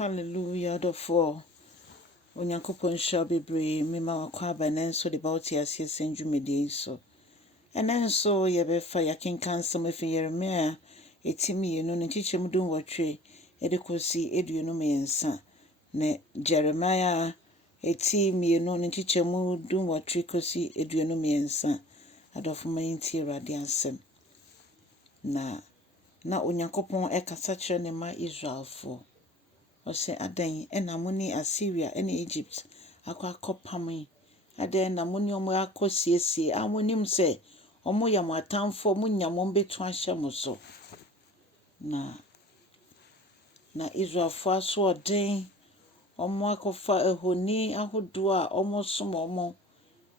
Hallelujah, the four. Onyankopon shall be brave, Mima Wakwaba, and so the bounty as he send you mediso. And then so ye be fire king cancel if Yeremiah, a timmy, you know, and teach him do what tree, edicosi, eduno me and son. Ne Jeremiah, a team, you know, and teach him do what tree cosi, eduno me and son. Adof my interior radiansem. Na Onyankopon eka sache ne ma Israel for. Ose adan ena muni Assyria ena Egypt akwa akopam adan na muni omo akosiesie amonim se omo ya matamfo munya mo betu ahye mo so na Israel fo aso oden omo akofa ehoni ahodo a omo som omo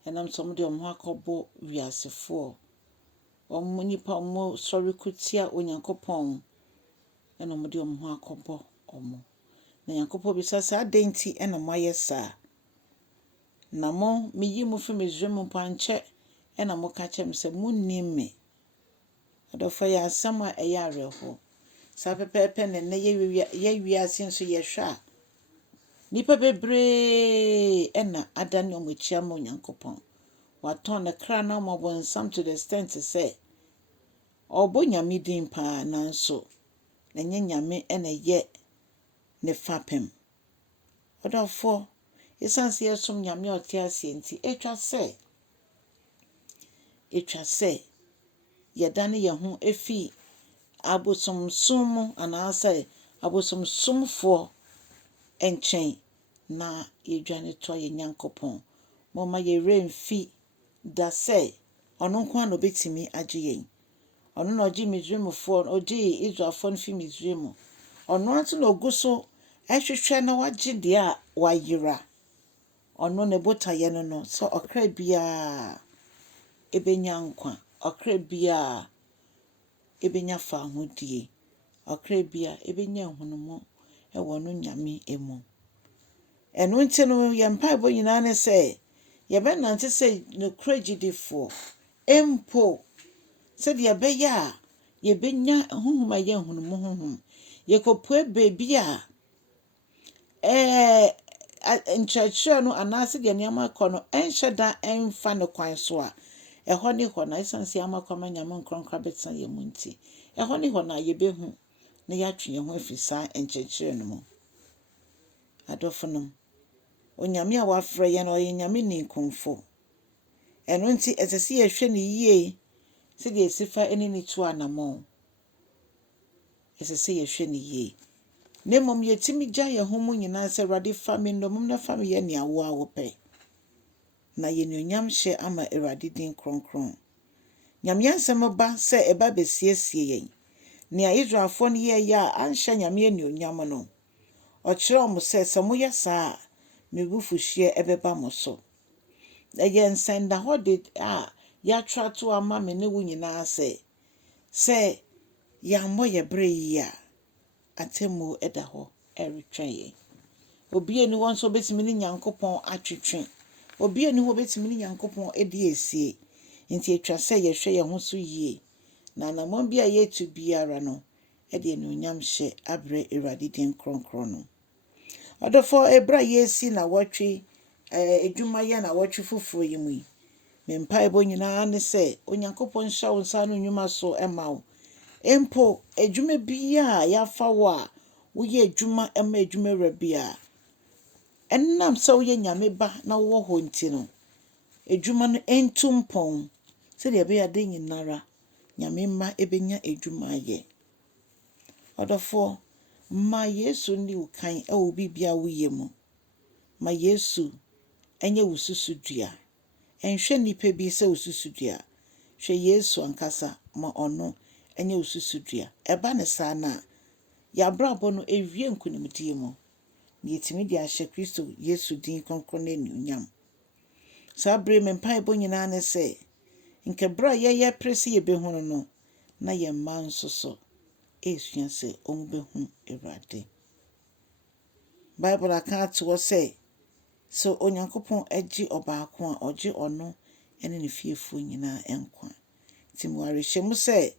enam som de omo akobo wiasefo omo nipa omo sori kutia Onyankopon ena omo de omo akobo omo na Yankopɔ bisa sa adenti ena moye sa na mo meyi mo fi Misraim panche ena mo ka chem se munni me adofa ya asama eyare ho sa pepepe ne ye wiase nso ye hwa nipa bebre ena adane omo chia mo Yankopɔn waton na kra na mo bonsam to the extent say obo nyame din pa nanso na nyame ena ye ne fapem odafo esanse yesom nyame otiasie nti etwa se yedane ye ho efi abosomsom anase abosomsomfo enchen na yedwane to ye Nyankopon moma ye remfi da se ono nko an obetimi age yen ono na ogi Misraimfo ogi Israelfo no fi Misraim ono anto na oguso ehwehwe na wagye de a wayira ono ne botaye no so okra bia ebenya nkwa okra bia ebenya fa hodie okra bia ebenya hunumo ewo no nyame emu eno nti no ye mpaebo nyina ne se ye be nante se no kragidifo empo se de be ya ye benya huhuma ye hunumo huhum ye kopue bebi a nchachira no anase de niam akono enhyeda emfa ne kwan so a eho ne ho na isanse amakoma nyame nkronkra betsa ye munti eho ne ho na ye behu na ya twe ye ho afisa enchachira no mo adofo onyame a wafra ye no ye nyame ni konfo eno nti esese ye hwe ne yie se de sifa eni ni tu anamo esese ye hwe ne yie nemom yetimi gya ye homu nyina se Awurade fa me ndomum na fa me ye ne awo awope na ye nuonyam hye ama Awurade din kronkron nyame ansem ba se eba besiesie yen ne Israelfo ne ye ya anhye nyame nuonyam no o kire mo se mo ye sa me bufuhye ebeba mo so ye nsenda hode a ya trato ama me ne wo nyina se ya mo ye bre yi a atemu edaho eretwen obi eni won so betimi ni Nyankopon atwetwen obi eni ho betimi ni Nyankopon edi esie nti etwa se ye hwe ye ho so yie na namon bia ye tu biara no edi enuonyam hye abre Awurade din kronkron no odofo ebra yesi na watwe edwuma ya na watwe fufuro yimu mempa ebo nyina ne se Onyankopon hya wo nsa no nnwuma so emawo empo edwuma bia ya fa wa wo ye edwuma ema edwuma rabia ennam se wo ye nyame ba na wo ho nti no edwuma no entumpon se de be ya de nyinara nyame ma ebenya edwuma ye odofo ma Yesu ni ukan wo bibia wo ye mu ma Yesu enye wususudua enhwe nipa bi se wususudua hwe Yesu ankasa ma ono enye ususudua eba ne sana ya brabo no ewie nkunimdie mu ni etimi dia hye Kristo Yesu din kronkron na enuonyam sabre mempa ebo nyina ne se nke bra ye presi ye behunu no na ye manso so esua se ombehu Awurade Bible account wo se so Onyankopon agi obaako a ogi ono ene ne fiefo nyina enkwa timware hyemu se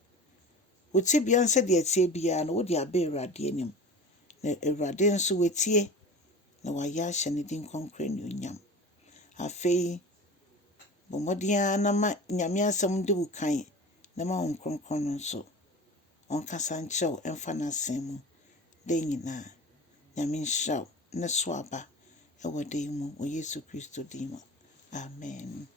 Uti bianse de atie bia no wo de abe Awurade anim na Awurade nso wetie na wayɛ ahyɛ ne din kronkron anuonyam. Afei bɔ mmɔden na ma Nyame asɛm de wo kan na ma wo kronkron no nso ɔnkasa nkyerɛw ɛmfa n'asɛm mu da nyinaa. Nyame nhyira wo ne so aba ɛwɔ da yi mu wɔ Yesu Kristo din mu. Amen.